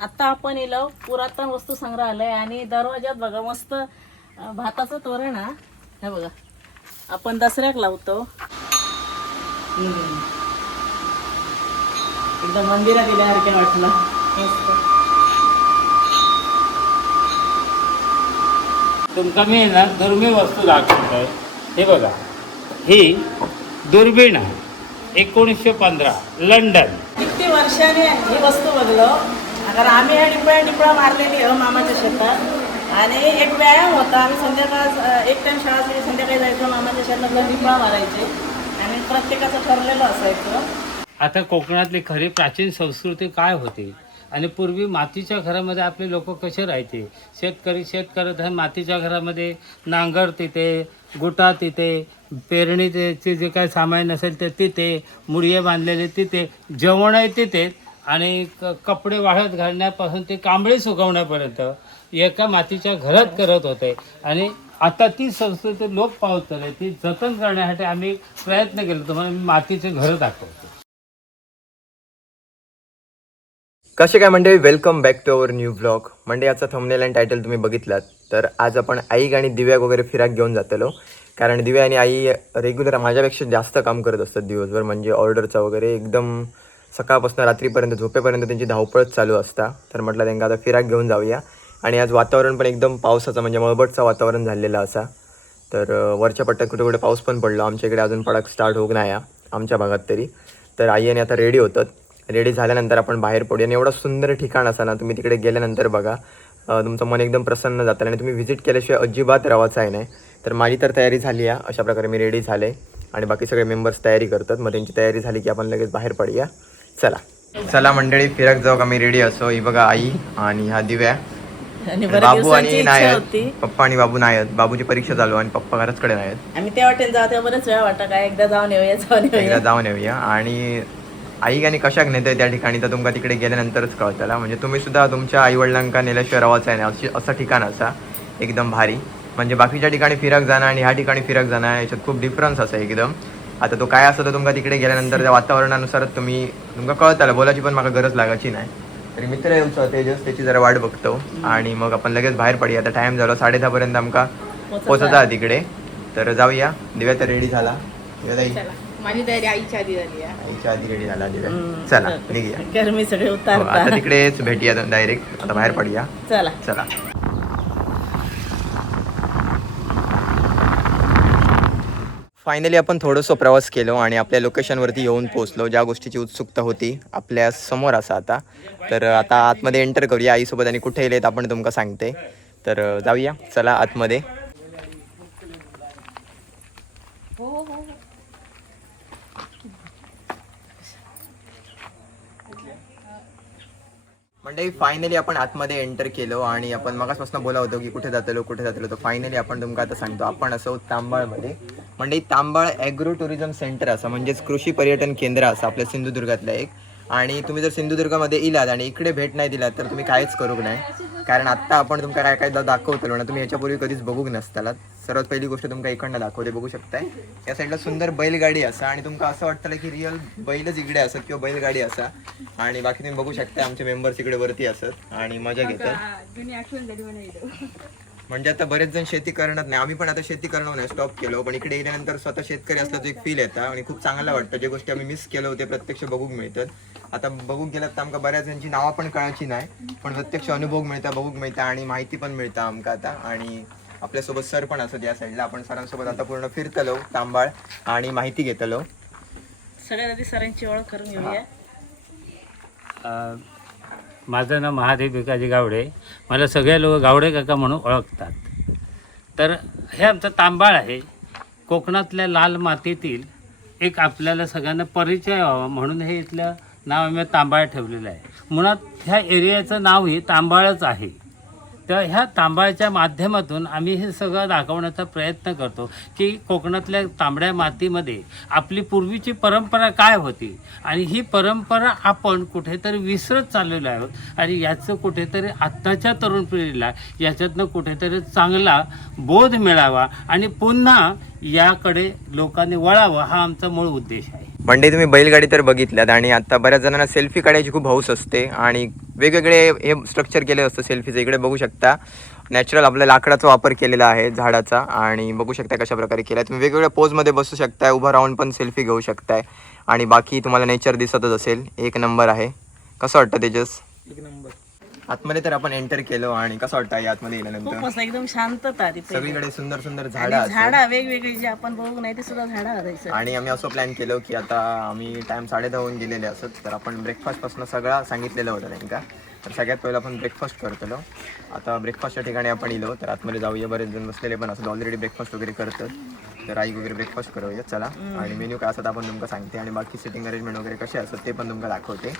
आता आपण इलो पुरातन वस्तू संग्रहालय आणि दरवाजात बघा मस्त भाताचं तोरण हा. हे बघा आपण दसऱ्याक लावतो. एकदम मंदिरात गेल्यासारखे वाटलं. तुमका मी ना दुर्मिळ वस्तू दाखवतोय. हे बघा, ही दुर्बीण आहे. 1915 लंडन. किती वर्षाने ही वस्तू बघलो. कारण आम्ही ह्या डिपळा मारलेली मामाच्या शेतात आणि एक व्यायाम होता. आम्ही संध्याकाळ एक टाइम शाळा सुरू संध्याकाळी जायचं मामाच्या शेतात डिपळा मारायचे आणि प्रत्येकाचं ठरलेलं असायचं. आता कोकणातली खरी प्राचीन संस्कृती काय होती आणि पूर्वी मातीच्या घरामध्ये आपले लोक कसे राहायचे. शेतकरी शेत करत आहे, मातीच्या घरामध्ये नांगर तिथे, गुटा तिथे, पेरणीचे जे काही सामान असेल ते तिथे, मुडये बांधलेले तिथे, जेवण आहे तिथे आणि कपडे वाळत घालण्यापासून ते कांबळे सुकवण्यापर्यंत एका मातीच्या घरात करत होते. आणि आता ती संस्कृती लोप पावत चालली. ती जतन करण्यासाठी आम्ही प्रयत्न केले. तुम्हाला मी मातीचे घरं दाखवतो. कसे काय मंडळी, welcome back to our new blog. म्हणजे याचा थंबनेल आणि टायटल तुम्ही बघितलात. तर आज आपण आई आणि दिव्याक वगैरे फिराक घेऊन जातलो. कारण दिव्या आणि आई रेग्युलर माझ्यापेक्षा जास्त काम करत असतात दिवसभर. म्हणजे ऑर्डरचा वगैरे एकदम सकाळपासून रात्रीपर्यंत झोपेपर्यंत त्यांची धावपळच चालू असता. तर म्हटलं त्यांना आता फिराक घेऊन जाऊया. आणि आज वातावरण पण एकदम पावसाचं म्हणजे मळबटचं वातावरण झालेलं असा. तर वरच्या पट्ट्यात कुठे कुठे पाऊस पण पडला. आमच्या इकडे अजून पडाक स्टार्ट होऊ नाही आमच्या भागात तरी. तर आई आणि आता रेडी होतात. रेडी झाल्यानंतर आपण बाहेर पडूया. आणि एवढं सुंदर ठिकाण असा ना, तुम्ही तिकडे गेल्यानंतर बघा तुमचं मन एकदम प्रसन्न जातं आणि तुम्ही व्हिजिट केल्याशिवाय अजिबात राहायचं आहे नाही. तर माझी तर तयारी झाली आहे. अशा प्रकारे मी रेडी झाले आणि बाकी सगळे मेंबर्स तयारी करतात. मग त्यांची तयारी झाली की आपण लगेच बाहेर पडूया. चला चला मंडळी, फिरक जाऊ का मी रेडी असो. ही बघा आई आणि हा दिव्या. बाबू आणि नाहीत, पप्पा आणि बाबू नाहीत. बाबूची परीक्षा चालू आणि पप्पा घराचकडे नाहीत. आम्ही त्या वाटेने जाऊ तेव्हा बरेच वेळा वाटतं काय एकदा जाऊन येऊया. आणि आई आणि कशाक नेतोय त्या ठिकाणी तर तुमका तिकडे गेल्यानंतरच कळतला. म्हणजे तुम्ही सुद्धा तुमच्या आई वडिलांका नेल्याशिवाय रवायचं आहे ना, असं ठिकाण असा एकदम भारी. म्हणजे बाकीच्या ठिकाणी फिरक जाणं आणि ह्या ठिकाणी फिरक जाणं याच्यात खूप डिफरन्स असा एकदम. आता तो काय असतो तो तुमका तिकडे गेल्यानंतर त्या वातावरणानुसारच तुमका कळतला. बोलायची पण मला गरज लागायची नाही. तरी मित्र येऊचा तेजस त्याची जरा वाट बघतो आणि मग आपण लगेच बाहेर पडूया. आता टाइम झाला 10:30 पर्यंत आमका पोहोचता तिकडे. तर जाऊया. दिव्या तर रेडी झाला. माझी तयारी आईच्या आधी झाली. आईच्या आधी रेडी झाला दिव्या. चला निघूया. गरमी सगळे उतार. आता तिकडेच भेटूया डायरेक्ट. आता बाहेर पडूया. चला चला. फायनली आपण थोडंसं प्रवास केलो आणि आपल्या लोकेशनवरती येऊन पोहोचलो. ज्या गोष्टीची उत्सुकता होती आपल्या समोर असा आता. तर आता आतमध्ये एंटर करूया आईसोबत आणि कुठे येलेत आपण तुमका सांगते. तर जाऊया चला आतमध्ये. म्हणजे फायनली आपण आतमध्ये एंटर केलो आणि आपण मगासपासून बोला होतो की कुठे जातलो तर फायनली आपण तुमका आता सांगतो. आपण असो तांबाळमध्ये. म्हणजे तांबाळ ॲग्रो टुरिझम सेंटर असं म्हणजेच कृषी पर्यटन केंद्र असं आपल्या सिंधुदुर्गातलं एक. आणि तुम्ही जर सिंधुदुर्गामध्ये इलात आणि इकडे भेट नाही दिलात तर तुम्ही काहीच करूक नाही. कारण आत्ता आपण तुमका काय काय दाखवतो ना, तुम्ही याच्यापूर्वी कधीच बघूक नसतालात. सर्वात पहिली गोष्ट तुमका इकडनं दाखवते, बघू शकताय. या साईडला सुंदर बैलगाडी असा आणि तुमका असं वाटतं की रिअल बैलच इकडे असत किंवा बैलगाडी असा. आणि बाकी तुम्ही बघू शकता आमचे मेंबर्स इकडे वरती असत आणि मजा घेतात. म्हणजे आता बरेच जण शेती करणार नाही. आम्ही पण आता शेती करणं नाही स्टॉप केलो. पण इकडे गेल्यानंतर स्वतः शेतकरी असल्याचं एक फील येतं आणि खूप चांगलं वाटतं. जे गोष्टी आम्ही मिस केलं होते प्रत्यक्ष बघूक मिळतात. आता बघूक गेलात तर आमका बऱ्याच जणांची नावं पण कळायची नाही, पण प्रत्यक्ष अनुभव मिळता, बघूक मिळता आणि माहिती पण मिळतं आमका आता. आणि आपल्यासोबत सर पण असत या साईडला. आपण सरांसोबत आता पूर्ण फिरतलो तांबाळ आणि माहिती घेतलो. सगळ्यात आधी सरांची ओळख करून घेऊया. माझं नाव महादेव भिकाजी गावडे. मला सगळे लोक गावडे काका म्हणून ओळखतात. तर हे आमचं तांबाळ आहे. कोकणातल्या लाल मातीतील एक आपल्याला सगळ्यांना परिचय व्हावा म्हणून हे इथलं नाव आम्ही तांबाळ ठेवलेलं आहे. मुळात ह्या एरियाचं नावही तांबाळच आहे. तर ह्या तांबाळाच्या माध्यमातून आम्ही हे सगळं दाखवण्याचा प्रयत्न करतो की कोकणातल्या तांबड्या मातीमध्ये आपली पूर्वीची परंपरा काय होती आणि ही परंपरा आपण कुठेतरी विसरत चाललेलो आहोत. आणि याचं कुठेतरी आत्ताच्या तरुण पिढीला याच्यातनं कुठेतरी चांगला बोध मिळावा आणि पुन्हा याकडे लोकांनी वळावं हा आमचा मूळ उद्देश आहे. म्हणजे तुम्ही बैलगाडी तर बघितल्यात आणि आता बऱ्याच जणांना सेल्फी काढायची खूप हौस असते आणि वेगवेगळे हे स्ट्रक्चर केले असतं सेल्फीचं. इकडे बघू शकता नॅचरल आपल्या लाकडाचा वापर केलेला आहे झाडाचा, आणि बघू शकता कशा प्रकारे केला आहे. तुम्ही वेगवेगळ्या पोजमध्ये बसू शकताय, उभं राहून पण सेल्फी घेऊ शकताय, आणि बाकी तुम्हाला नेचर दिसतच असेल. एक नंबर आहे. कसं वाटतं तेजस? एक नंबर. आतमध्ये तर आपण एंटर केलो, आणि कसं वाटतं आई आतमध्ये खूप गेल्यानंतर? मस्त एकदम शांतता तिथे. सगळीकडे सुंदर सुंदर झाडं आणि असतात. झाडं वेगवेगळी जी आपण बघू नाही ते सुद्धा झाडं असायचं. आणि आम्ही असं प्लॅन केलं की आता आम्ही टाइम 10:30 होऊन गेलेले असत, तर आपण ब्रेकफास्टपासून सगळा सांगितलेलं होतं नाही का. तर सगळ्यात पहिलं आपण ब्रेकफास्ट करतलो. आता ब्रेकफास्टच्या ठिकाणी आपण इलो, तर आतमध्ये जाऊया. बरेच जण बसलेले पण असं ऑलरेडी ब्रेकफास्ट वगैरे करतात, तर आई वगैरे ब्रेकफास्ट करूया चला. आणि मेन्यू काय असतात आपण तुमका सांगते, आणि बाकी सिटिंग अरेंजमेंट वगैरे कसे असतात ते पण तुमका दाखवते.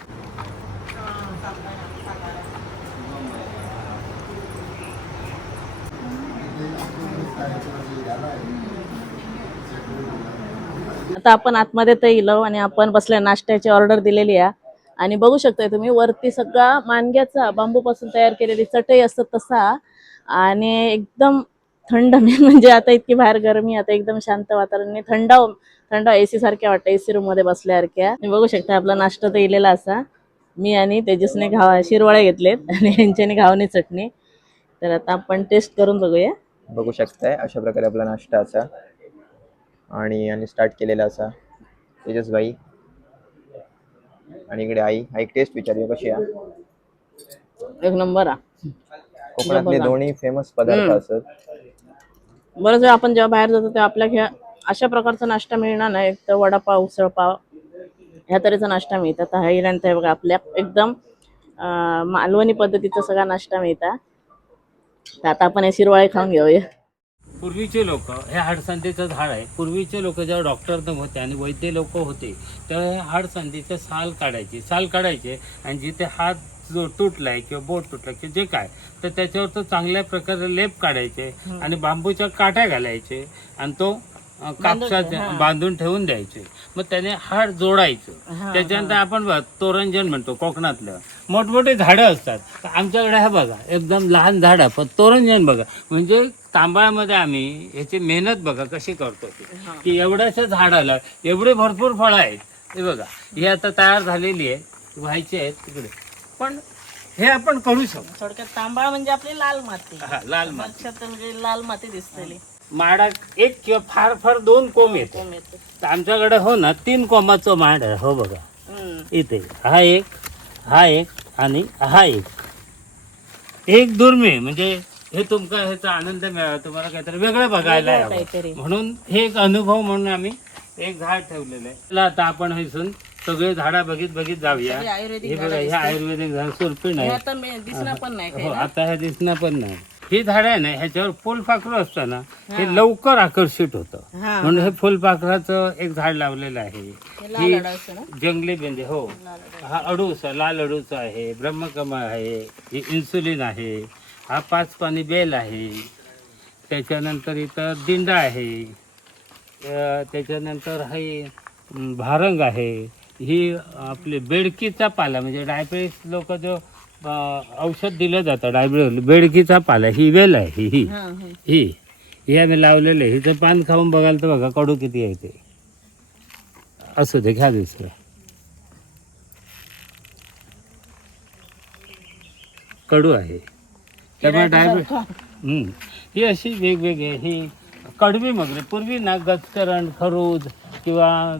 आता आपण आतमध्ये तर येलो आणि आपण बसल्या नाश्त्याची ऑर्डर दिलेली आहे. आणि बघू शकताय तुम्ही वरती सगळा माणग्याचा बांबूपासून तयार केलेली चटई असतात तसा, आणि एकदम थंड मेन म्हणजे आता इतकी बाहेर गरमी, आता एकदम शांत वातावरण, थंड थंड एसी सारख्या वाटतं, एसी रूम मध्ये बसल्यासारख्या. तुम्ही बघू शकता आपला नाश्ता तर इलेला असा. मी आणि तेजसने शिरवाळे घेतलेत आणि यांच्याने घावणी चटणी. तर आता आपण टेस्ट करून बघूया. बघू शकताय अशा प्रकारे आपला नाश्ता असा, आणि स्टार्ट केलेला असा तेजस भाई. आणि इकडे आई टेस्ट विचारूया कशी आहे. एक नंबर कोकणातले दोन्ही फेमस पदार्थ असतात. बरंच वेळा आपण जेव्हा बाहेर जातो तेव्हा आपल्या अशा प्रकारचा नाश्ता मिळणार नाही. एक तर वडापाव, उसळपाव ह्या तऱ्हेचा नाश्ता मिळतात. हायलँड बघा आपल्या एकदम मालवणी पद्धतीचा सगळा नाश्ता मिळतात. तर आता आपण हे शिरवाळे खाऊन घेऊया. पूर्वीचे लोक हे हाडसंधीचं झाड आहे. पूर्वीचे लोक जेव्हा डॉक्टर होते आणि वैद्य लोक होते तेव्हा हे हाडसंधीचं साल काढायचे आणि जिथे हात जो तुटलाय किंवा बोट तुटला की जे काय तर त्याच्यावर तो चांगल्या प्रकारे लेप काढायचे आणि बांबूच्या काट्या घालायचे आणि तो कापसात बांधून ठेवून द्यायचे. मग त्याने हाड जोडायचं. त्याच्यानंतर आपण तोरणजन म्हणतो कोकणातलं. मोठमोठे झाडं असतात. आमच्याकडे हा बघा एकदम लहान झाड आहे पण तोरणजन बघा, म्हणजे तांबळामध्ये आम्ही ह्याची मेहनत बघा कशी करतो की एवढ्याशा झाडाला एवढे भरपूर फळं आहेत. हे बघा ही आता तयार झालेली आहे, व्हायची आहेत तिकडे, पण हे आपण करू शकतो. थोडक्यात तांबाळ म्हणजे आपली लाल माती. लाल माती म्हणजे लाल माती दिसतेली. माडात एक किंवा फार फार 2 कोंब येते. तर आमच्याकडे हो ना 3 कोंबाचं माड आहे. हो बघा इथे हा एक आणि हा एक दुर्मिळ, म्हणजे हे तुमका ह्याचा आनंद मिळावा, तुम्हाला काहीतरी वेगळं बघायला यावं म्हणून हे एक अनुभव म्हणून आम्ही एक झाड ठेवलेलं आहे. चला आता आपण हेसून सगळे झाडा बघित जाऊया. हे बघा हे आयुर्वेदिक झाड सुरपीण आहे. हो आता हे दिसणार पण नाही. ही झाड आहे ना ह्याच्यावर फुलपाखरू असतं ना हे लवकर आकर्षित होतं म्हणून हे फुलपाखराचं एक झाड लावलेलं आहे. ही जंगली बेंदे. हो हा अडूस लाल अडूस आहे, ब्रह्मकमळ आहे, ही इन्सुलिन आहे, हा 5 पाणी बेल आहे, त्याच्यानंतर इथं दिंडा आहे, त्याच्यानंतर हा भारंग आहे, ही आपली बेडकीचा पाला म्हणजे डायबिटीस लोक जो औषध दिलं जातं डायबिटीस बेडकीचा पाला, ही वेल आहे. ही आम्ही लावलेलं आहे. हिचं पान खाऊन बघाल तर बघा कडू किती आहे ते. असू दे घ्या दुसरं. कडू आहे त्यामुळे डायबिटीस ही अशी वेगवेगळी. ही कडवी मगरी पूर्वी ना गचकरण खरूज किंवा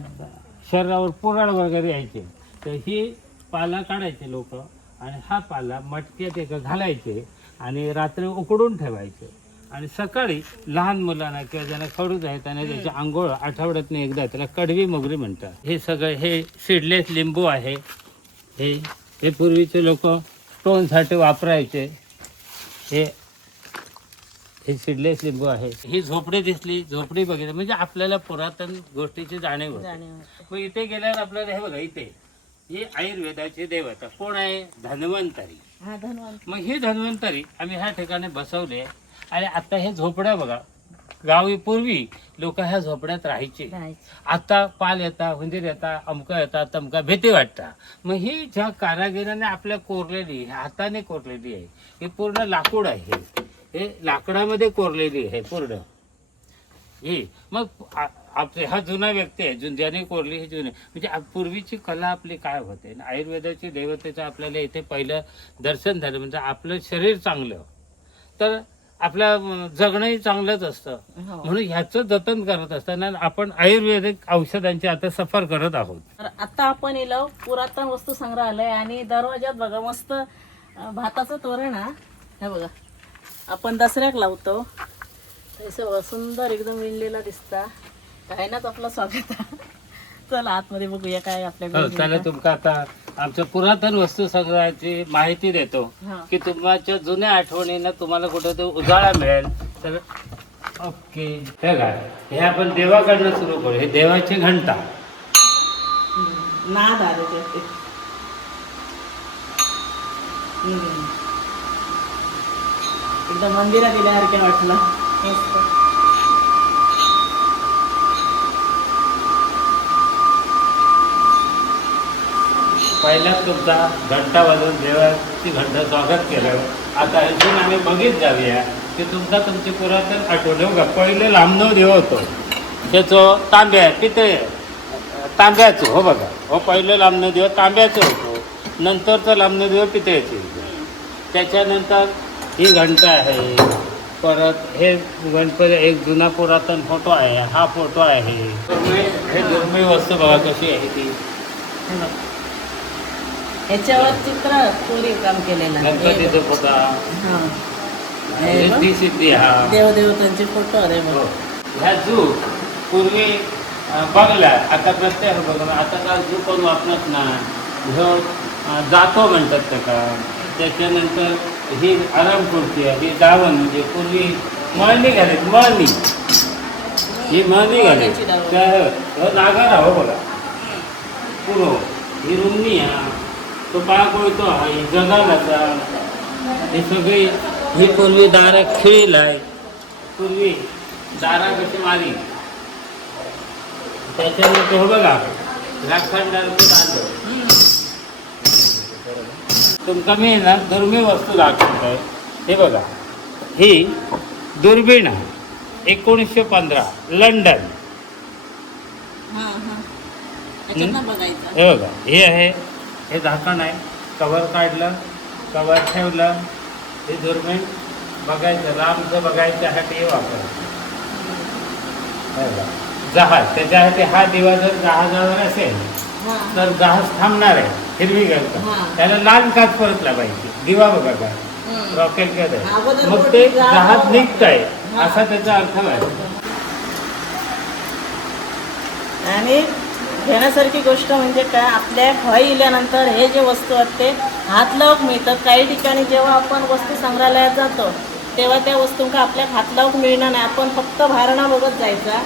शरीरावर पुराण वगैरे यायचे तर ही पाला काढायचे लोक आणि हा पाला मटक्यात एका घालायचे आणि रात्री उकडून ठेवायचे आणि सकाळी लहान मुलांना किंवा ज्यांना खडूज आहेत आणि त्याची आंघोळ आठवड्यातून एकदा त्याला कडवी मोगरी म्हणतात. हे सगळं हे सीडलेस लिंबू आहे. हे पूर्वीचे लोक स्टोनसाठी वापरायचे. हे सीडलेस लिंबू आहे. ही झोपडी दिसली, झोपडी बघितली म्हणजे आपल्याला पुरातन गोष्टीची जाणीव होते. मग इथे गेल्यावर आपल्याला हे बघा इथे ही आयुर्वेदाची देवता कोण आहे? धन्वंतरी. मग ही धन्वंतरी आम्ही ह्या ठिकाणी बसवले आणि आता हे झोपड्या बघा गावी पूर्वी लोक ह्या झोपड्यात राहायचे. आता पाल येता, हुंदीर येता, अमका येता, तमका भीती वाटता. मग ही ज्या कारागिराने आपल्या कोरलेली हाताने कोरलेली आहे हे पूर्ण लाकूड आहे. हे लाकडामध्ये कोरलेली आहे पूर्ण. ही मग आपले हा जुना व्यक्ती आहे ज्याने कोरली ही जुनी म्हणजे पूर्वीची कला आपली काय होते आयुर्वेदाची देवतेचं आपल्याला इथे पहिलं दर्शन झालं म्हणजे आपलं शरीर चांगलं तर आपलं जगणंही चांगलंच असतं हो. म्हणून ह्याचं जतन करत असताना आपण आयुर्वेदिक औषधांची आता सफर करत आहोत. तर आता आपण इलो पुरातन वस्तू संग्रहालय आणि दरवाज्यात बघा मस्त भाताचं तोरण हा हे बघा आपण दसऱ्याक लावतो तसं बघा सुंदर एकदम विणलेला दिसता काय नाच आपलं स्वागत आहे. चला आतमध्ये बघूया काय आपल्या चला तुमका आता आमच्या पुरातन वस्तू संग्रहाची माहिती देतो हा. की तुमच्या जुन्या आठवणींना तुम्हाला कुठं तो उजाळा मिळेल तर ओके हे काय हे आपण देवाकडनं सुरू करू हे देवाची घंटा नाद आले ते एकदम मंदिरात दिल्यासारखे वाटलं मस्त. पहिलाच तुमचा घंटा वाजवून देवाची घंटा स्वागत केलं. आता इथून आम्ही बघित जाऊया की तुमची पुरातन आठवण बघा पहिलं लांबणं देव होतो त्याचो तांब्या पितळे तांब्याचं हो बघा हो पहिलं लांबणं देव तांब्याचं होतो नंतरचं लांबणं देव पितळेचे त्याच्यानंतर ही घंटा आहे परत हे गणपती एक जुना पुरातन फोटो आहे हा फोटो आहे हे दुर्मिळ वस्तू बघा कशी आहे ती ह्याच्यावर चित्र कोरीव काम केलेलं आहे. गणपतीचा फोटो हा. हे बघ. सिद्धी हा देवदेवतांचे फोटो रे हो. बघ. ह्या जू पूर्वी बघला आता प्रत्येक बघा आता का जू कोण वापरत ना ह्यो जातो म्हणतात त्याका त्याच्यानंतर ही आराम खुर्ची आहे ही दावण म्हणजे पूर्वी मळणी घालीत मळणी ही मळणी घालीत त्या नागार हो बघा पुरो ही रुमणी हा तो पाय कोळतो हा ही जगालाचा ही सगळी ही पूर्वी दारा खेळ आहे पूर्वी दारा कशी मारी त्याच्यानंतर हो बघा लाखांडारचं दांड तुमका मी ना दुर्मिळ वस्तू दाखवतोय हे बघा ही दुर्बीण आहे 1915 लंडन हा, हा. ह्याच्यातनं बघायचं. हे बघा हे आहे हे झाकण आहे कवर काढलं कवर ठेवलं हे दुर्बीण बघायचं लांबचं बघायच्यासाठी हे वापरायचं हे बघा जहाज त्याच्यासाठी हा दिवा जर जहाजावर असेल हा. तर जहाज थांबणार आहे हिरवी घालतं हा. त्याला लाल काच परत लावायची दिवा बघा काय हम्म. रॉकेल काय आहे. अगोदर मग ते मोठी जहाज निघत आहे हा. असा त्याचा अर्थ आहे आणि घेण्यासारखी गोष्ट म्हणजे काय आपल्या घरी इल्यानंतर हे जे वस्तू आहेत ते हात लावूक मिळतात. काही ठिकाणी जेव्हा आपण वस्तू संग्रहालयात जातो तेव्हा त्या वस्तूंका आपल्या हात लावूक मिळणार नाही आपण फक्त भारणा बघत जायचा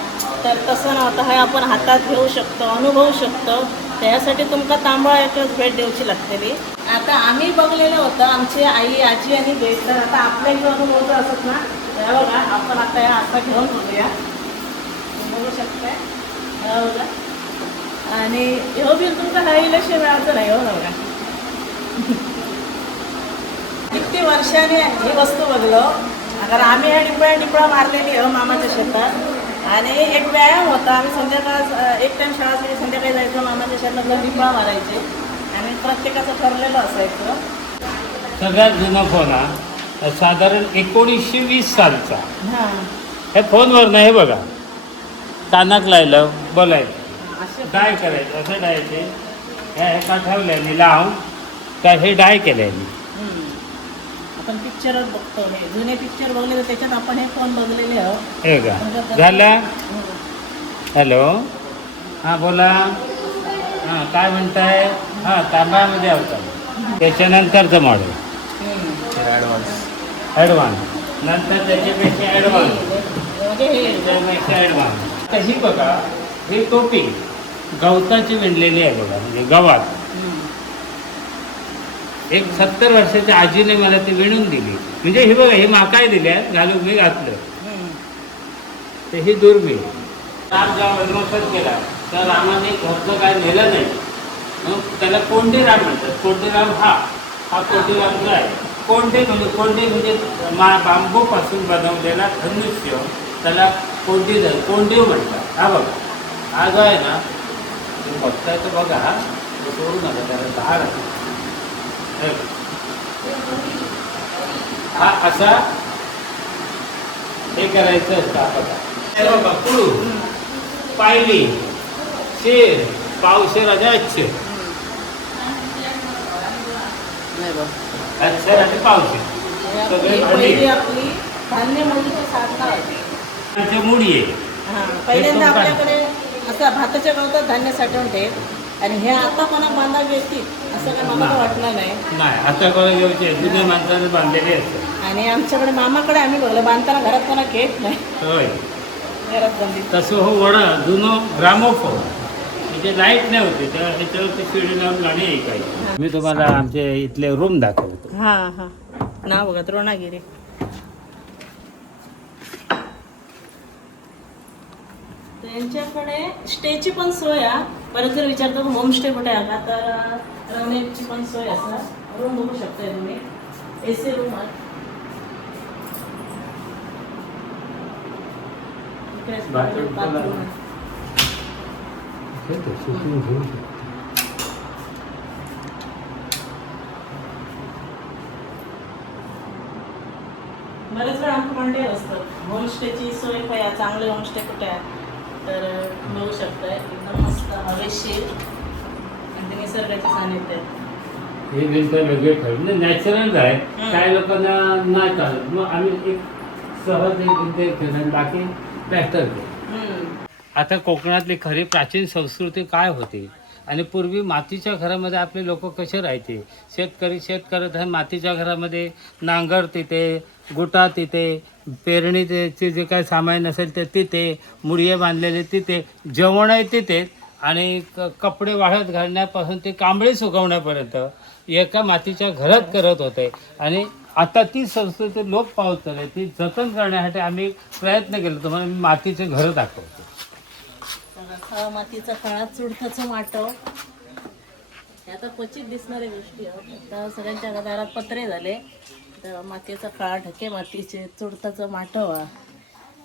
तर तसं नव्हतं हे आपण हातात घेऊ शकतो अनुभवू शकतो त्यासाठी तुमका तांबा एकच भेट द्यायची लागतेली. आता आम्ही बघलेलं होतं आमची आई आजी आणि भेट तर आता आपल्या जो अनुभव असत ना त्या बघा आपण आता या असा घेऊन बघूया बघू शकताय हे बघा आणि ह्यो बिल तुमका राहिल्याशिवाय मिळायचं नाही हो बघा किती वर्षांनी ही वस्तू बघलो कारण आम्ही ह्या डिपळा मारलेली हो मामाच्या शेतात आणि एक व्यायाम होता आम्ही संध्याकाळ एक टाइम शाळा सुरू संध्याकाळी जायचं मामाच्या शेतात डिपळा मारायचे आणि प्रत्येकाचं ठरलेलं असायचं. सगळ्यात जुना फोन हा साधारण 1920 सालचा हां हे फोनवर नाही हे बघा कानाक लायलं बोलायचं असे डाय करायचं असं डायचे ह्या एका ठेवल्याने लावून काय हे डाय केल्याने आपण पिक्चरच बघतो हे जुने पिक्चर बघले तर त्याच्यात आपण हे फोन बघलेले आहो. हे का झालं हॅलो हां बोला हां काय म्हणताय हां तांब्यामध्ये होता त्याच्यानंतरचं मॉडेल ॲडव्हान्स नंतर त्याच्यापेक्षा ॲडव्हान्स त्याच्यापेक्षा ॲडव्हान्स आता ही बघा ही टोपी गवताची विणलेली आहे बघा म्हणजे गवात एक 70 वर्षाच्या आजीने मला ती विणून दिली म्हणजे ही बघा ही माकाय दिल्या घालून मी घातलं ते ही दुर्मिळ राम जेव्हा वनवासात केला तर रामाने घरचं काय नेलं नाही मग त्याला कोंडीराम म्हणतात कोंडीराम हा कोंडीराम आहे कोंडे म्हणजे बांबूपासून बनवलेला धनुष्य त्याला कोंडीव म्हणतात. हा बघा, हा जो आहे ना तो बघताय तो बघा, हा तो सोडू नका, त्याला झाड आहे. हे बघा. हा असा हे करायचं असतं. बघा हे बघा, कुळू, पायली, शेर, पावशेर असे अच्छे, नाही बघ. अच्छे आणि पावशेर सगळे पहिली भांडी आपली धान्य मोडीची साधना होती. आहे. मुडी आहे. हा, पहिल्यांदा हे पण आपल्याकडे असं भाताच्या गवतात धान्य साठवून ठेव, आणि हे आता कोणाक बांधावे येतील असं काय मला तर वाटलं नाही. नाही, आता कोणा घ्यायचे जुन्या माणसाने बांधलेले असतात. आणि आमच्याकडे मामाकडे आम्ही बघलं बांधताना घरात कोणा घेत नाही, होय, घरात बांधली. तसं हो वडा जुनं ग्रामोफोन म्हणजे लाईट नाही होते तेव्हा ह्याच्यावरती शिडी लावून गाणी ऐकायची. मी तुम्हाला आमचे इथले रूम दाखवतो. हा हा, नाव बघा द्रोणागिरी. त्यांच्याकडे स्टेची पण सोय आहे. परत जर विचारतो होमस्टे कुठे आहे का, तर राहण्याची पण सोय असं. रूम बघू शकताय तुम्ही, AC रूम आहे. इकडेच bathroom आहे. बरेच वेळा आमचं मंडे असतं होमस्टेची सोय काय आहे, चांगले होमस्टे कुठे आहे तर बघू शकताय. एकदम मस्त हवेशीर आणि ते निसर्गाच्या सानिध्यात. हे भिंत वेगळे म्हणजे नॅचरल आहे. काही लोकांना नाही चालत, मग आम्ही एक सहज एक भिंत केलं, बाकी प्लॅस्टर केलं. आता कोकणातली खरी प्राचीन संस्कृती काय होती आणि पूर्वी मातीच्या घरामध्ये आपले लोक कसे राहायचे. शेतकरी शेत करत आहे, मातीच्या घरामध्ये नांगर तिथे, गुटा तिथे, पेरणीचे जे काय सामान असेल ते तिथे, मुडये बांधलेले तिथे, जेवणही तिथे, आणि कपडे वाळत घालण्यापासून ते कांबळे सुकवण्यापर्यंत एका मातीच्या घरात करत होते. आणि आता ती संस्कृती लोप पावत चालली. ती जतन करण्यासाठी आम्ही प्रयत्न केले. तुम्हाला मी मातीचे घरं दाखवतो. मातीचा फळा, चुडताचं माटव, हे आता क्वचित दिसणाऱ्या गोष्टी आहेत. आता सगळ्यांच्या दारात पत्रे झाले, तर मातीचा फळा, ढके मातीचे, चुडताचं माटव,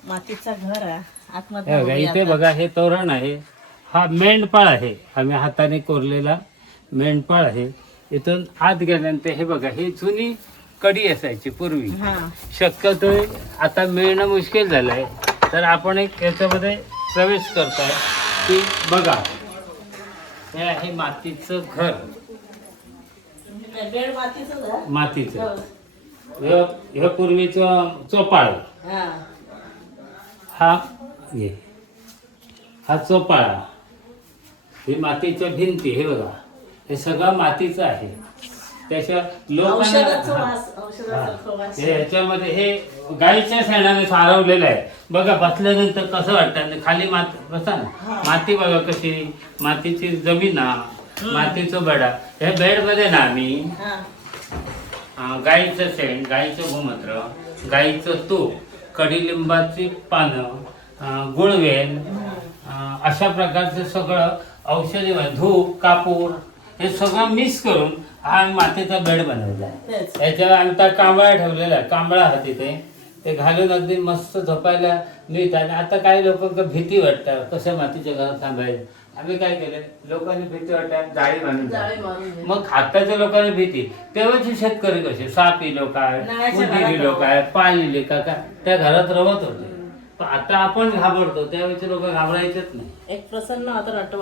मातीचा घर आहे. आतमध्ये बघा, इथे बघा, हे तोरण आहे. हा मेंढपाळ आहे, आम्ही हाताने कोरलेला मेंढपाळ आहे. इथून आत गेल्यानंतर हे बघा, ही जुनी कडी असायची पूर्वी. शक्यतो आता मिळणं मुश्किल झालं आहे, तर आपण एक याच्यामध्ये प्रवेश करताय की बघा, हे आहे मातीचं घर. मातीचं हे पूर्वीचं चोपाळ. हा चोपाळा, ही मातीच्या भिंती. हे बघा, हे सगळं मातीचं आहे. त्याच्या लोकांना ह्याच्यामध्ये हे गाईच्या शेणाने सारवलेलं आहे. बघा, बसल्यानंतर कसं वाटतं, खाली बसा ना, माती बघा कशी, मातीची जमीन, मातीचं बडा. ह्या बेडमध्ये ना आम्ही गाईचं शेण, गाईचं गोमूत्र, गाईचं तूप, कडीलिंबाची पानं, गुळवेल, अशा प्रकारचं सगळं औषधी, धूप, कापूर, हे सगळं मिक्स करून हा मातीचा बेड बनवला आहे. याच्यावर आम्ही त्या कांबळा ठेवलेला आहे. कांबळा हा तिथे, ते घालून अगदी मस्त झोपायला मिळतात. आता काही लोकांना भीती वाटतात कसं मातीच्या घरात थांबायचं. आम्ही काय केलं, लोकांनी भीती वाटतात, जाळी बांधून. मग आताच्या लोकांनी भीती, तेव्हाचे शेतकरी कसे साप इलो काय, उंदीर इलो काय, पाय इले का, त्या घरात रवत होते. पण आता आपण घाबरतो, त्यावेळेचे लोक घाबरायचेच नाही. एक प्रसन्न वाटत वाटतं.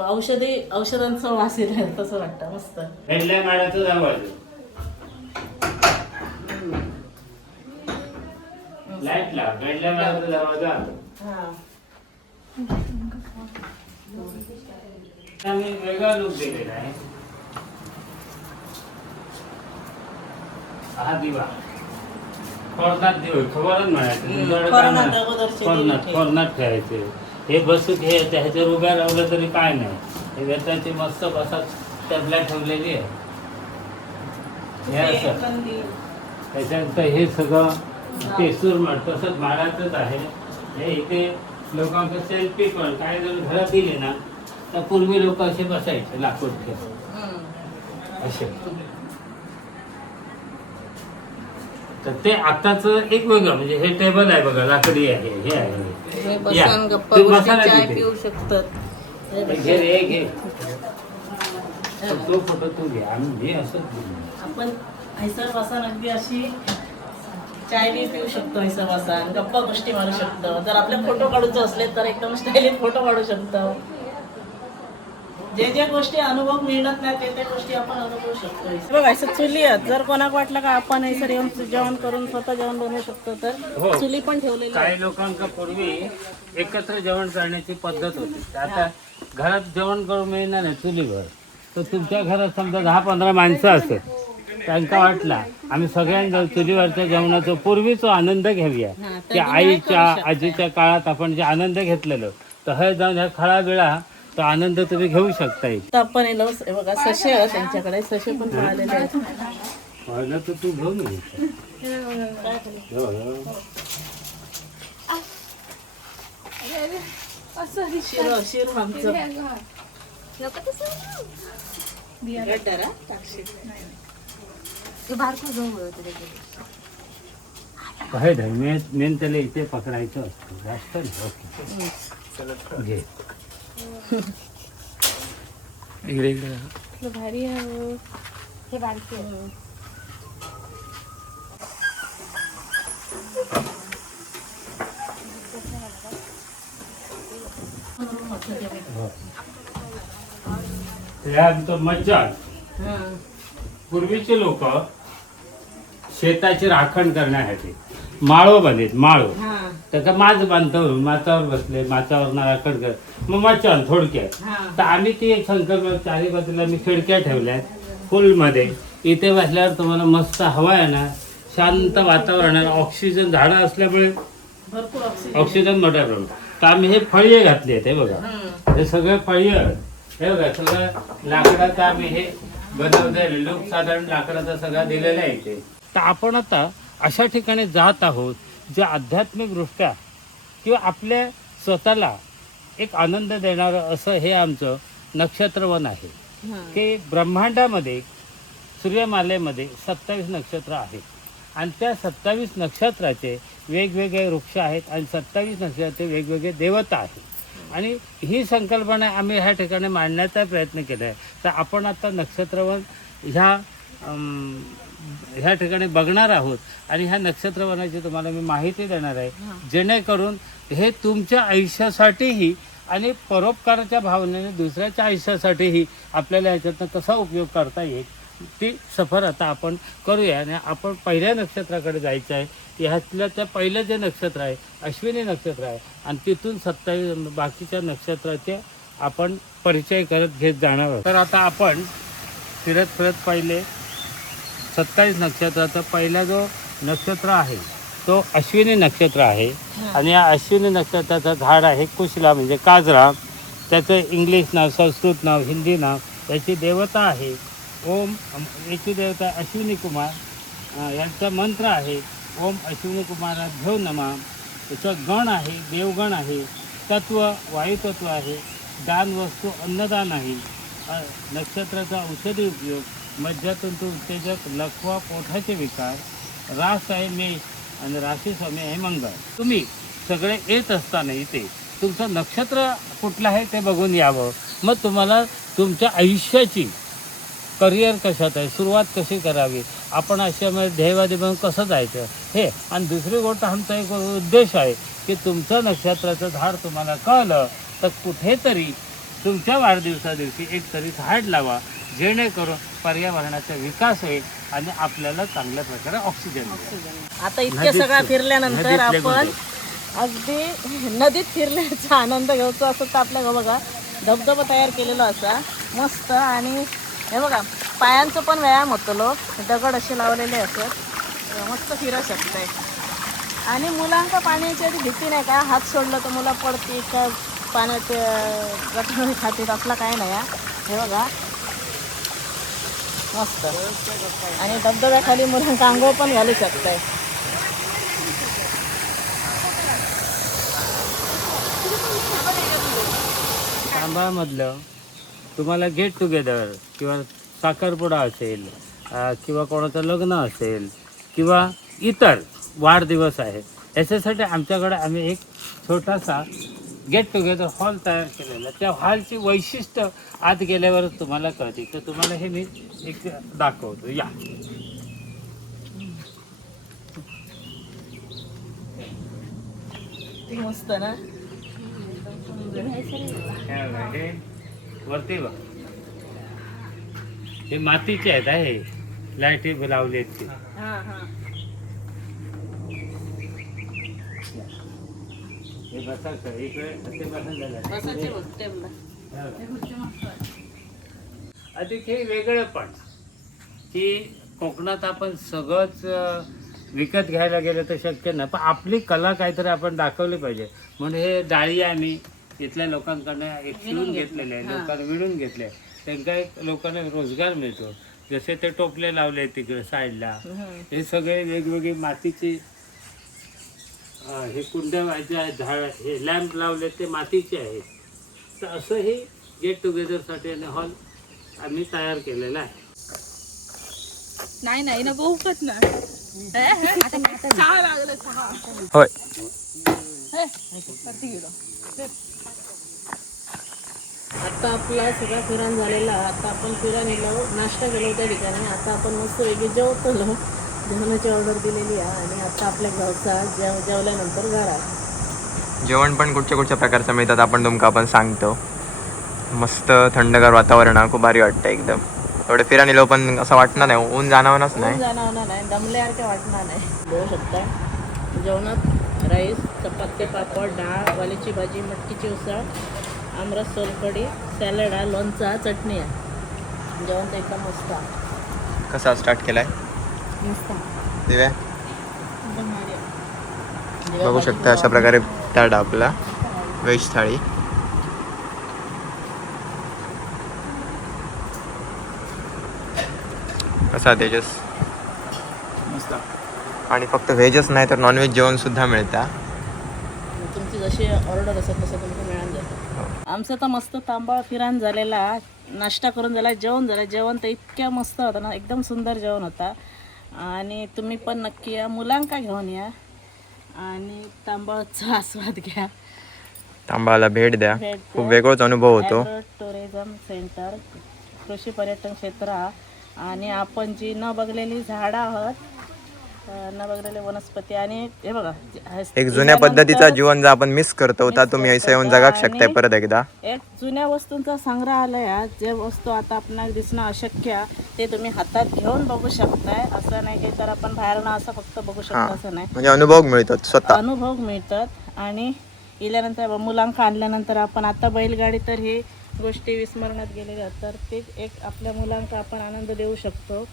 औषधांचं वास येत तसं वाटतं. मस्त भेंडल्या माडाचं जवळ लाईट लाव, भेंडल्या माडाचं जवळ आम्ही वेगळा लुक दिलेला आहे. हा दिवा कोरणात दिवे, खबरच म्हणायचं, कोरणात ठेवायचे. हे बसून हे ह्याच्यावर उभ्या राहिलं तरी काय नाही. हे वेताची मस्त बसा टॅबला ठेवलेली आहे. हे असं त्याच्यानंतर हे सगळं पेसूर माड, तसंच माडाचंच आहे. हे इथे लोकांचं सेल्फी पण काय जर घरात दिले ना, तर पूर्वी लोक असे बसायचे लाकूड ठेवून असे. तर ते आताच एक वेगळं म्हणजे हे टेबल आहे बघा, लाकडी आहे, हे आहे. हे या. बसून गप्पा तुम्ही गोष्टी बसा ना चाय तिथे. पिऊ शकतात. हे घे बघा. रे, घे. तो फोटो तू घे, आम्ही घे असंच घेऊ. आपण हैसर बसून अगदी अशी चाय बी पिऊ शकतो, हैसर बसून गप्पा गोष्टी मारू शकतो. जर आपले फोटो काढूचे असले तर एकदम स्टाईलिश फोटो काढू शकतो. जे जे गोष्टी अनुभव मिळत नाही ते गोष्टी आपण अनुभवू शकतो. बघा असं चुली आहेत, जर कोणाक वाटलं का आपण हैसर येऊन जेवण करून स्वतः जेवण बनवू शकतो हो. तर चुली पण ठेवलेली आहे. काही लोकांका पूर्वी एकत्र जेवण करण्याची पद्धत होती. आता घरात जेवण करून मिळणार नाही चुलीवर, तर तुमच्या घरात समजा 10-15 माणसं असत, त्यांना वाटला आम्ही सगळ्यांना चुलीवरच्या जेवणाचा पूर्वीचा आनंद घेऊया, हा, की आईच्या आजीच्या काळात आपण जे आनंद घेतलेलो, तर हे जाऊन ह्या खळा बिळा तो आनंद तुम्ही घेऊ शकता. तर आपण येलो हे बघा सशे आहेत त्यांच्याकडे, सशे पण मिळालेले आहेत. पाहिलं तर तू घेऊन ये. काय झालं? हे बघा. शिर आमचं गड्डर, हा? टाकशील. काय धर्मे मेन त्याला इथे पकडायचं असतं, जास्त नाही. ओके घे. इकडे इकडे भारी आहे हो. हे बारकी आहे. हे आमचं मज्जान. हा. पूर्वीचे लोक शेताची राखण करण्यासाठी माळो बांधित, माळो हा. त्याचा माच बांधतो, माचावर बसले, माचावर राखण कर, मग मचान थोडक्यात. हा. तर आम्ही ती एक संकल्प, चारी बाजूला मी खिडक्या ठेवल्यात फुलमध्ये. इथे बसल्यावर तुम्हाला मस्त हवा येणार, शांत वातावरण आहे, ऑक्सिजन झाडं असल्यामुळे भरपूर ऑक्सिजन. ऑक्सिजन मोठ्या प्रमाणात. तर आम्ही हे फळीये घातले आहेत, हे बघा, हम्म. हे सगळे फळीये आहेत. हे बघा सगळं लाकडाचं आम्ही हे बनवलेले, लोक साधारण लाकडाचा सगळा दिलेला आहे इथे. तर आपण आता अशा ठिकाणी जात आहोत जे आध्यात्मिकदृष्ट्या किंवा आपल्या स्वतःला एक आनंद देणारं असं हे आमचं नक्षत्रवन आहे. हा. की ब्रह्मांडामध्ये सूर्यमालेमध्ये 27 नक्षत्र आहेत आणि त्या 27 नक्षत्राचे वेगवेगळे वृक्ष आहेत आणि 27 नक्षत्राचे वेगवेगळे देवता आहेत. आणि ही संकल्पना आम्ही ह्या ठिकाणी मांडण्याचा प्रयत्न केला आहे. तर आपण आता नक्षत्रवन ह्या ठिकाणी बघणार आहोत आणि ह्या नक्षत्रवनाची तुम्हाला मी माहिती देणार आहे, जेणेकरून हे तुमच्या आयुष्यासाठीही आणि परोपकाराच्या भावनेने दुसऱ्याच्या आयुष्यासाठीही आपल्याला याच्यातनं कसा उपयोग करता येईल ती सफर आता आपण करूया. आणि आपण पहिल्या नक्षत्राकडे जायचं आहे. ह्यातलं त्या पहिलं जे नक्षत्र आहे अश्विनी नक्षत्र आहे आणि तिथून 27 बाकीच्या नक्षत्राचे आपण परिचय करत घेत जाणार आहोत. तर आता आपण फिरत पहिले 27 नक्षत्राचा पहिला जो नक्षत्र आहे तो अश्विनी नक्षत्र आहे. आणि या अश्विनी नक्षत्राचं झाड आहे कुशला म्हणजे काजरा. त्याचं इंग्लिश नाव, संस्कृत नाव, हिंदी नाव. त्याची देवता आहे ओम. याची देवता अश्विनी कुमार. यांचा मंत्र आहे ओम अश्विनी कुमाराभ्यो नमः. त्याचं गण आहे, देवगण आहे. तत्व वायुतत्व आहे. दान वस्तू अन्नदान आहे. नक्षत्राचा औषधी उपयोग, मज्जातंतू उत्तेजक, लकवा, पोटाचे विकार. रास आहे मेष आणि राशी स्वामी आहे मंगळ. तुम्ही सगळे येत असताना इथे तुमचं नक्षत्र कुठलं आहे ते बघून यावं. मग तुम्हाला तुमच्या आयुष्याची करिअर कशात आहे, सुरुवात कशी करावी, आपण अशामध्ये ध्येयवादी बनून कसं जायचं हे. आणि दुसरी गोष्ट आमचा एक उद्देश आहे की तुमचं नक्षत्राचं झाड तुम्हाला कळलं तर कुठेतरी तुमच्या वाढदिवसादिवशी एक तरी झाड लावा, जेणेकरून पर्यावरणाचा विकास होईल आणि आपल्याला चांगल्या प्रकारे ऑक्सिजन मिळेल. आता इतके सगळं फिरल्यानंतर आपण अगदी नदीत फिरण्याचा आनंद घ्यायचा असं तर आपल्या बघा धबधबा तयार केलेला असा मस्त. आणि हे बघा पायांचं पण व्यायाम होतो, दगड असे लावलेले असत, मस्त फिरू शकते. आणि मुलांका पाण्याची आधी भीती नाही का, हात सोडलं तर मुलं पडते का पाण्याचे गटरी खातील असला काय नाही. हे बघा मस्त. आणि धबधब्याखाली मुलांका आंघोळ पण घालू शकताय. तांबामधलं तुम्हाला गेट टुगेदर किंवा साखरपुडा असेल किंवा कोणाचं लग्न असेल किंवा इतर वाढदिवस आहेत याच्यासाठी आमच्याकडे आम्ही एक छोटासा गेट टुगेदर हॉल तयार केलेला आहे. त्या हॉलची वैशिष्ट्य आत गेल्यावरच तुम्हाला कळते. तर तुम्हाला हे मी एक दाखवतो. या ती मस्त ना. हे वरती बघ, हे मातीचे आहेत आहे, लाईटी लावली आहेत ते. हा हा. हे बसायचं इकडे ते बसून झालं. बसायचे बघ टेबला. अधिक हे वेगळं पण की कोकणात आपण सगळंच विकत घ्यायला गेलं तर शक्य नाही, पण आपली कला काहीतरी आपण दाखवली पाहिजे. म्हणून हे डाळी आम्ही इथल्या लोकांकडनं एक शिवून घेतलेले आहे, लोकांना विणून घेतले. त्यांना एक लोकांना रोजगार मिळतो. जसे ते टोपले लावले तिकडे साईडला, हे सगळे वेगवेगळी मातीची हे कुंड्या झाड, हे लॅम्प लावले ते मातीचे आहेत. तर असं हे गेट टुगेदरसाठी आणि हॉल आम्ही तयार केलेला आहे. नाही नाही ना बहुपत ना चहा लागलं चहा. होय. आता आपला सगळा फिराण झालेला. आता आपण फिराण गेलो, नाश्ता केलो त्या ठिकाणी. आता आपण मस्त वेगळी जेवतलो. जेवणाची ऑर्डर दिलेली आहे आणि आता आपल्या गावचा जेवल्यानंतर घरात जेवण पण कुठच्या कुठच्या प्रकारचं मिळतात आपण तुमका आपण सांगतो. मस्त थंडगार वातावरण आहे, खूप भारी वाटतं एकदम. एवढे फिरायला गेलो पण असं वाटणार नाही, ऊन जाणवणारच नाही. जाणवणार नाही, दमल्यासारखं वाटणार नाही. बघू शकता जेवणात राईस, चपाती, पापड, डाळ, वालीची भाजी, मटकीची उसळ, आमरस, सोलकढी, सॅलड आहे, लोणचा, चटणी आहे. जेवण तर एकदम मस्त आहे. कसा स्टार्ट केलाय मस्त दिव्या? एकदम भारी आहे. बघू शकता अशा प्रकारे ताट आपला व्हेज थाळी. कसा तेजस? मस्त. आणि फक्त व्हेजच नाही तर नॉनव्हेज जेवण सुद्धा मिळतं. तुमची जशी ऑर्डर असेल तसं तुमचं मिळून जाईल. आमचं तर मस्त तांबा फिराण झालेला, नाश्ता करून झाला, जेवण झालं. जेवण तर इतक्या मस्त होतं ना, एकदम सुंदर जेवण होता. आणि तुम्ही पण नक्की या, मुलांका घेऊन या आणि तांबाचा आस्वाद घ्या. तांबाला भेट द्या, भेट खूप द्या. वेगळाच अनुभव होतो. टुरिझम सेंटर, कृषी पर्यटन क्षेत्र हा. आणि आपण जी न बघलेली झाडं आहोत, न बघलेले वनस्पती. आणि हे बघा एक जुन्या पद्धतीचा जीवन जर आपण मिस करतो तर तुम्ही ऐसा येऊन जगा शकताय परत एकदा. एक जुन्या वस्तूंचा संग्रहालय आहे. जे वस्तू आता आपल्याला दिसणं अशक्य आहे, ते तुम्ही हातात घेऊन बघू शकताय. असं नाही की तर आपण बाहेरनं असं फक्त बघू शकतो असं नाही. म्हणजे अनुभव मिळतो स्वतः. अनुभव मिळतात. आणि इल्यानंतर मुलांका आणल्यानंतर आपण आता बैलगाडी तर हे गोष्टी विस्मरणात गेलेल्या आहेत, तर ते एक आपल्या मुलांका आपण आनंद देऊ शकतो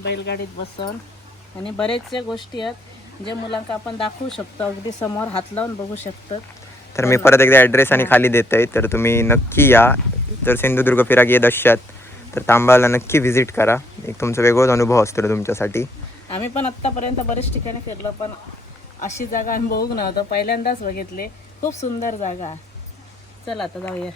बैलगाडीत बसून. आणि बरेचशा गोष्टी आहेत जे मुलांका आपण दाखवू शकतो, अगदी समोर हात लावून बघू शकतात. तर मी परत एकदा ॲड्रेस आणि खाली देत आहे, तर तुम्ही नक्की या. जर सिंधुदुर्ग फिराक येत असतात तर तांबाला नक्की व्हिजिट करा. एक तुमचा वेगळाच अनुभव असतो तुमच्यासाठी. आम्ही पण आत्तापर्यंत बरेच ठिकाणी फिरलो, पण अशी जागा आम्ही बघू नव्हतं, पहिल्यांदाच बघितले. खूप सुंदर जागा. चला आता जाऊया.